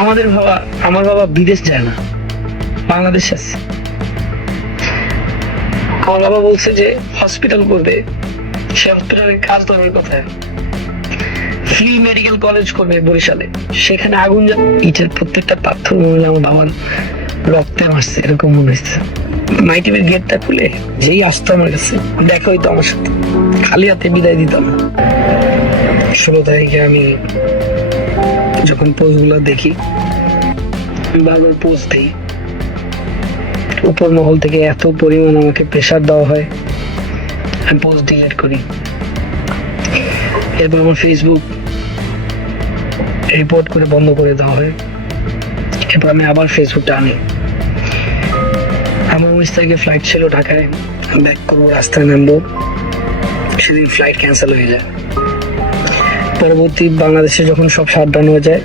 আমার বাবা বিদেশ যায় না, বাংলাদেশে আছে। আমার বাবা বলছে যে হসপিটাল করবে, সে হসপিটালে কাজ করার কথা, ফ্রি মেডিকেল কলেজ করবে বরিশালে, সেখানে আগুন ইটের প্রত্যেকটা পাথর মনে হয় আমার বাবার রক্তে মারছে, এরকম মনে হচ্ছে। মাই টিভির গেটটা খুলে যেই আসতো আমার কাছে, দেখা হইতো আমার সাথে, খালি হাতে বিদায় দিতাম। 16 তারিখে আমি যখন পোস্ট গুলো দেখি, বারবার পোস্ট দিই, উপর মহল থেকে এত পরিমাণ আমাকে প্রেসার দেওয়া হয়, আমি পোস্ট ডিলিট করি। এরপর আমার ফেসবুক রিপোর্ট করে বন্ধ করে দেওয়া হয়। এরপর আমি আবার ফেসবুকটা আনি। আমার 19 তারিখে ফ্লাইট ছিল ঢাকায়, ব্যাক করবো, রাস্তায় নামবো, সেদিন ফ্লাইট ক্যান্সেল হয়ে যায়। পরবর্তী বাংলাদেশে যখন সব শাটডাউন হয়ে যায়,